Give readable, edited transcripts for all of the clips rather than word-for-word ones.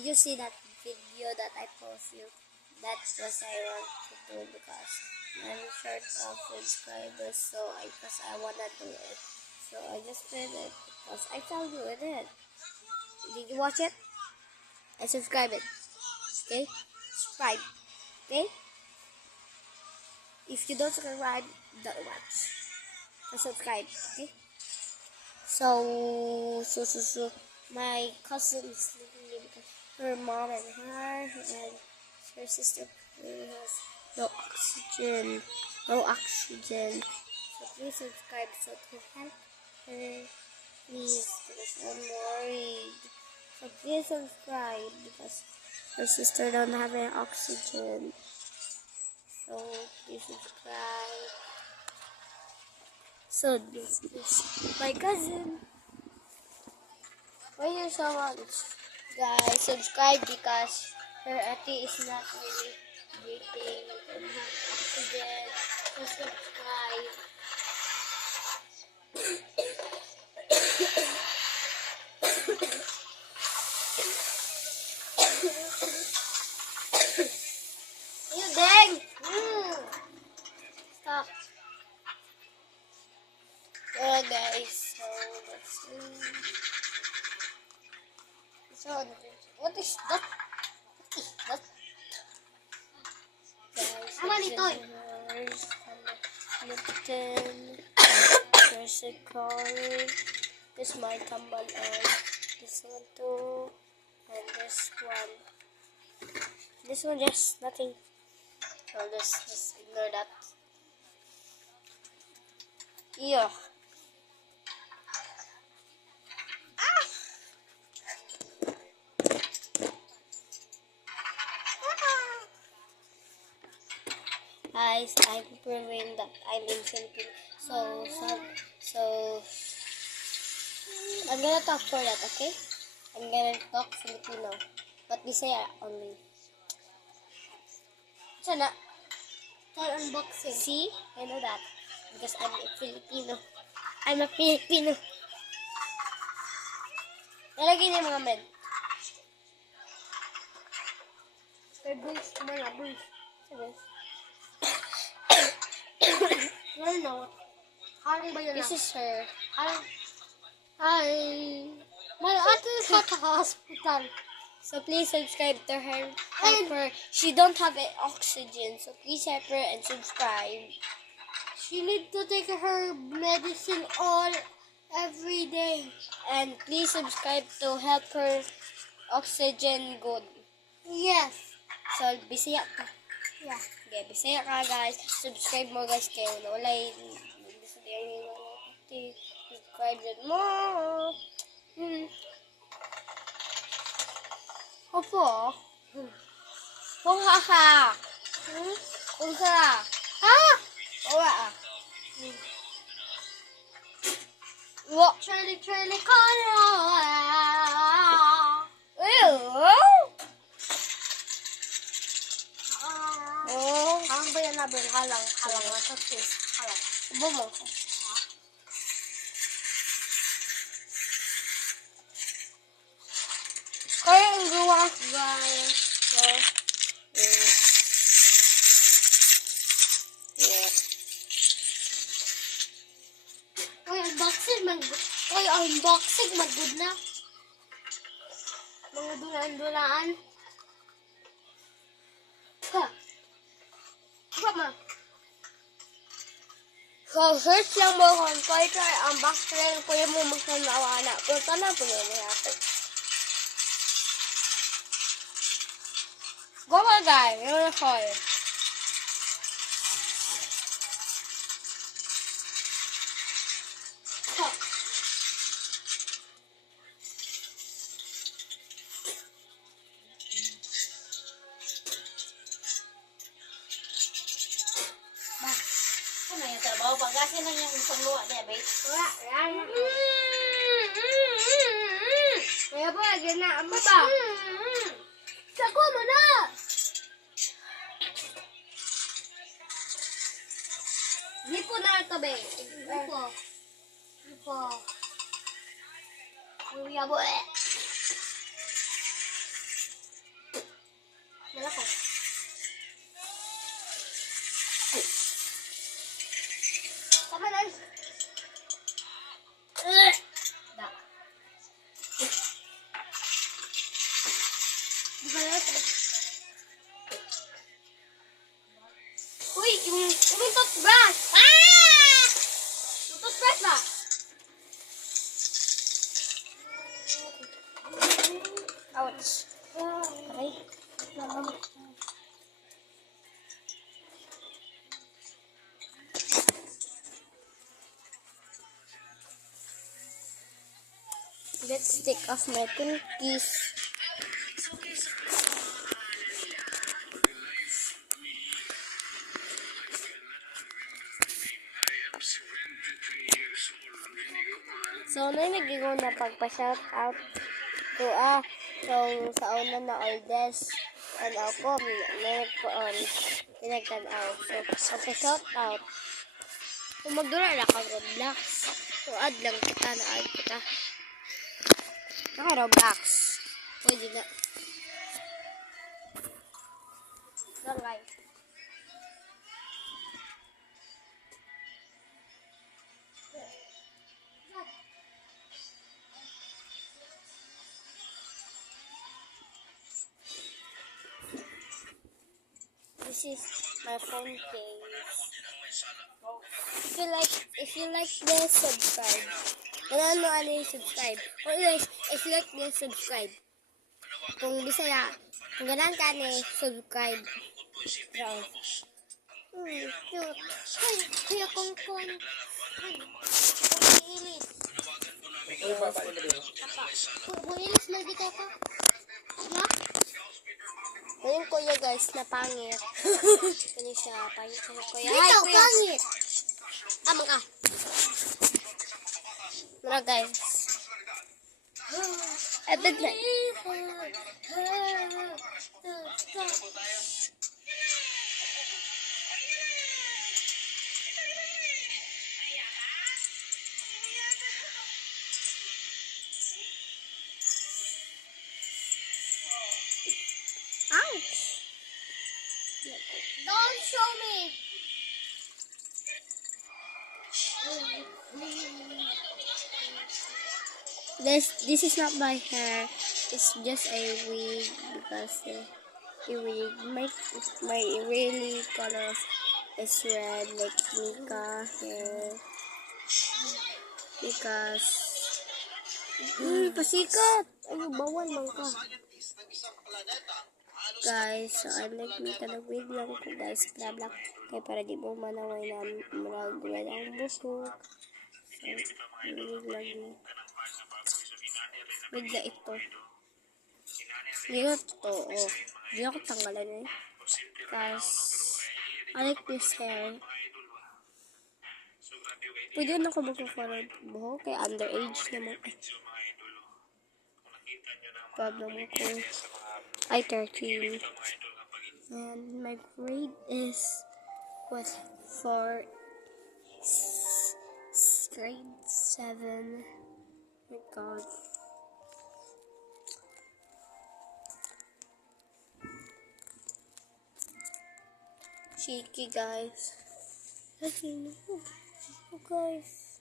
Did you see that video that I posted? That was I want to do because I'm short of subscribers, so because I wanna do it. So I just did it because I told you it did. Did you watch it? I subscribe it. Okay? Subscribe. Okay? If you don't subscribe, don't watch. So subscribe. Okay? So my cousin is sleeping here because her mom and her sister has no oxygen. No oxygen. So please subscribe so to help her. Please, because I'm worried. So please subscribe because her sister don't have any oxygen. So please subscribe. So this is my cousin. Thank you so much, guys. Subscribe because her auntie is not really breathing and have oxygen. So subscribe. You dang! Stop. Yeah, guys. So let's see. So what is that? What is that? Guys, Lipton, there's a car, this my tambal on, this one too, and this one. This one just nothing. So just ignore that. Yeah. Guys, I'm proving that I'm in Philippines. So I'm gonna talk for that, okay? I'm gonna talk Filipino, but Bisaya only. Sana, try unboxing. See? I know that. Because I'm a Filipino. I'm a Filipino. Nalagay niya mga men. Sir Bruce, mga Bruce. Sir Bruce. No. This is her. Hi. My ate is at the hospital. So please subscribe to her. Help her. She don't have oxygen. So please help her and subscribe. She needs to take her medicine every day. And please subscribe to help her oxygen good. Yes. So Bisaya ka. Yeah. Okay, Bisaya ka guys. Subscribe mo guys kayo. Wala subscribe din mo. Opo. Kung haka. Kung sara. Ha? Owa ah. What? Charlie, Connor. Ang bayan na ba? Halang na sa face. Halang. Ibo mo. Kaya ang gawa. Guys. Unboxing magud na. Mga dulaan-dulaan. Ha. Kama. So, search lang mo kung try unboxing kuya mo magsanawa na. Pero tanang po nyo mayroon. Go ka guys. Yun na call. Pagkasin lang yung pangluwa niya, babe. Wala, yan. Kaya po, lagyan na. Ama ba? Sako mo na! Lipo na ito, babe. Lipo. Uyabo eh. Ouch. Aray. Let's take off my pinkies. So, nagiging na pagpa-shout out to sa una na oldest and ako pinagtanaw. So, pagpa-shout out. Kung magdura na ka Roblox, so add lang kita na add kita. Naka Roblox. Pwede na. Lang guys. This is my phone case. If you like this, subscribe. Ano yung subscribe? Or guys, if you like this, subscribe. Kung Bisaya, kung ganaan ka subscribe. Cute. Ay, kuya kong ilis. Kung ilis, nagdito ka. Na? Yung kuya guys, na pangit. Ano siya, pangit siya kuya. Hi, kuya. Pangit. Amang ka. Mara guys. Epic na. Ouch! Don't show me! This is not my hair. It's just a wig because the wig my really color is red like Mika hair because pasikat. Ay, bawal man ka. Guys, so I'm like Mika nag-wig lang ko guys. Blah blah. Kaya para di mo manaway na mag-red ang busok. So, wig lang bigla ito. Hindi ko totoo. Hindi ako tanggalan Because I like this hair. Pwede na ako magkakarad buhok. Kaya underage naman. Pag naman ko. I 13. And my grade is what? For grade 7. Oh my God. Cheeky guys. Guys.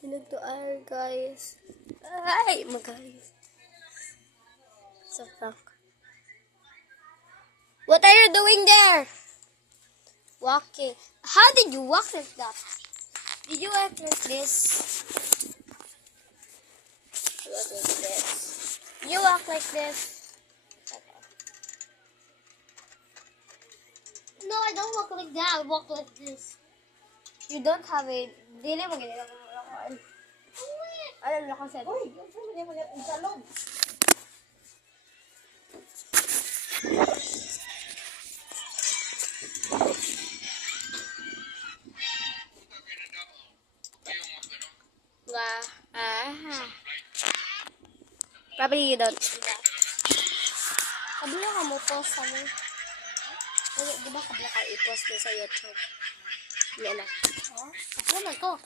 Pinagtuar guys. Ay, guys. So fuck. What are you doing there? Walking. How did you walk like that? Did you walk like this? Walk like this. You walk like this. No, I don't walk like that. I walk like this. You don't have a... Dili mo ganyan ako malakaan. Alam na kasi. Uy, yung salong. Probably you don't. Kabila ka mo post sa mo. Di ba kabila ka i-post din sa YouTube? Yan na. Kabila na ko.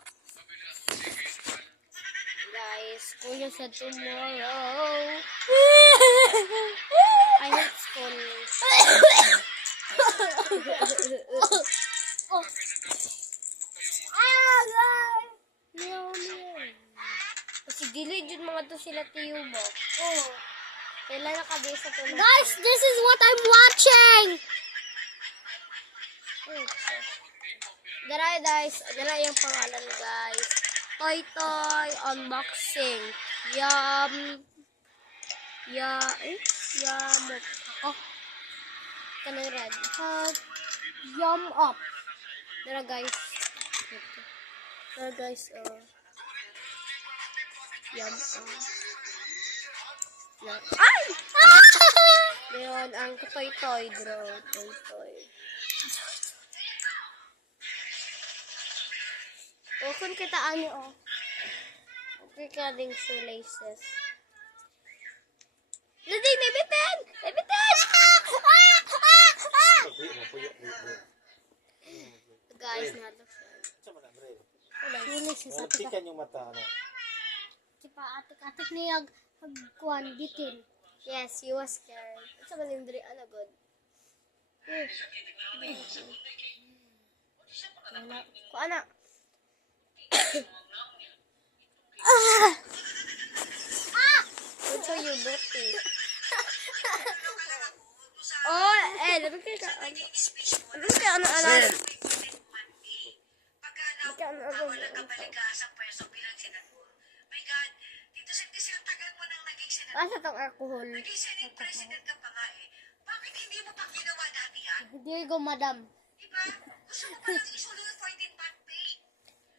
Guys, kuya sa tomorrow. I hate school. Guys! Kasi gilid yun mga to sila tiyo mo. Kailan na kabi sa tulad. Guys, this is what I'm watching! Dara guys, dara yung pangalan guys. Toy Toy Unboxing. Yum! Yamok. Ako. Kanang red. Yum up. Tara guys. Yum up. Ay! Ngayon, ang toy-toy, bro. Toy-toy. Kung kitaan niyo, oh. Okay ka ding shoelaces. Nading, nabitin! Nabitin! Guys, nato shoelaces sa atin. Tikan yung mata, ano? Sipa, atik-atik niya hagkuhan, bitin. Yes, he was scared. Sa malindri, ano, good. Kuha na. Good for you, Betty. Oh, labig kayo ka, labig kayo, ano. Asa tong alcohol? President ka pa nga eh. Bakit hindi mo pa ginawa dati yan? Hindi ko, madam. Diba? Gusto mo pa lang isulo yung 14 back pay.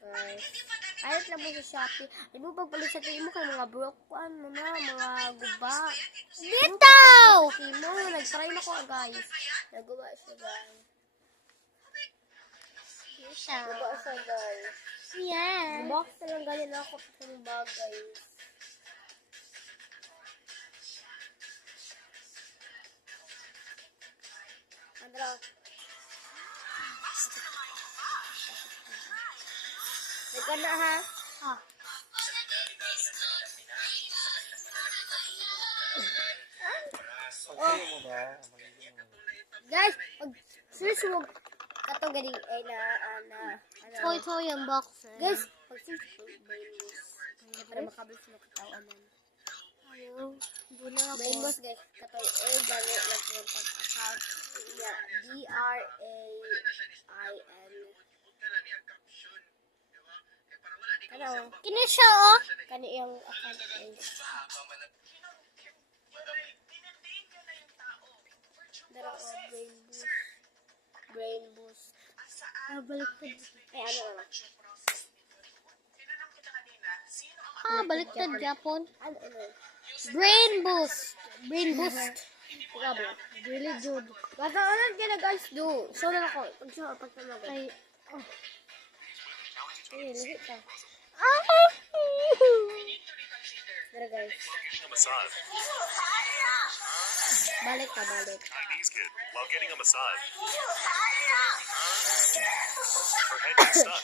Bakit hindi pa dati Ayot lang mo sa Shopee. Ay mo pagpalit sa tingin mo kay mga broke, ano na, mga guba. Bitaw! Okay mo, nag-try na ko, guys. Nagawa siya, guys. Nagawa siya, guys. Yeah. Box na lang galing ako sa itong bagay. Andra. Ikaw na, ha? Pagkayo mo ba? Guys, search mo katong galing ay na toy ang box. Guys, pag-search mo para makabalik mo katawanan. Ayaw. Doon na ako. Brainboss, guys. Katoy ay gani lang yung account. Yeah, DRAIN. Ano? Kini siya, oh. Kani yung account guys. Dara ko, brain boost. Baliktad. Ay, ano na lang. Baliktad Japon. Ano? Brain boost. Grabe. Really good. Bata, ano na guys, do. So na ako. Pag-tamagan. Ay, lagi ka. Dara guys. A massage. Balik. Chinese kid while getting a massage. Her head is stuck.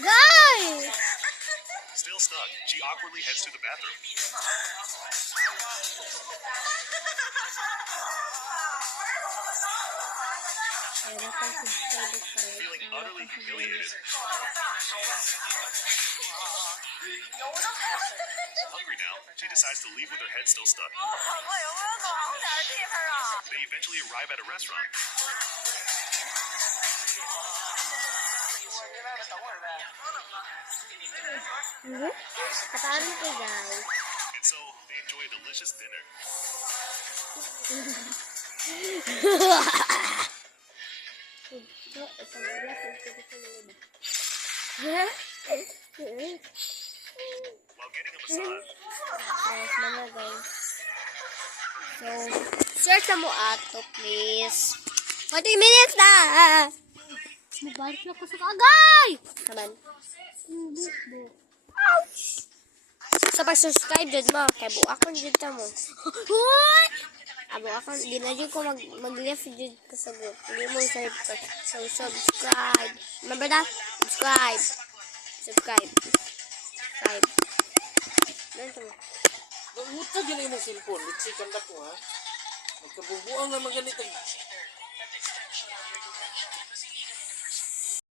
Guys! Still stuck. She awkwardly heads to the bathroom. Feeling utterly humiliated. Hungry now, she decides to leave with her head still stuck. They eventually arrive at a restaurant. Kataan ko guys. And so, they enjoy a delicious dinner. While getting a massage. Guys, mga guys. So, search mo ato, please. 40 minutes na! Mabalik na ko sa kagay! Naman. Ouch! Sa pag-subscribe dyan mo, kaya buakon dyan ka mo. What? Buakon, di na dyan ko mag-left dyan ka sa group. Hindi mo so subscribe. Remember that? Subscribe. Ganito mo. Huwag mo yun yung cellphone. Litsikan na ko, ha? Magkabubuang naman ganito.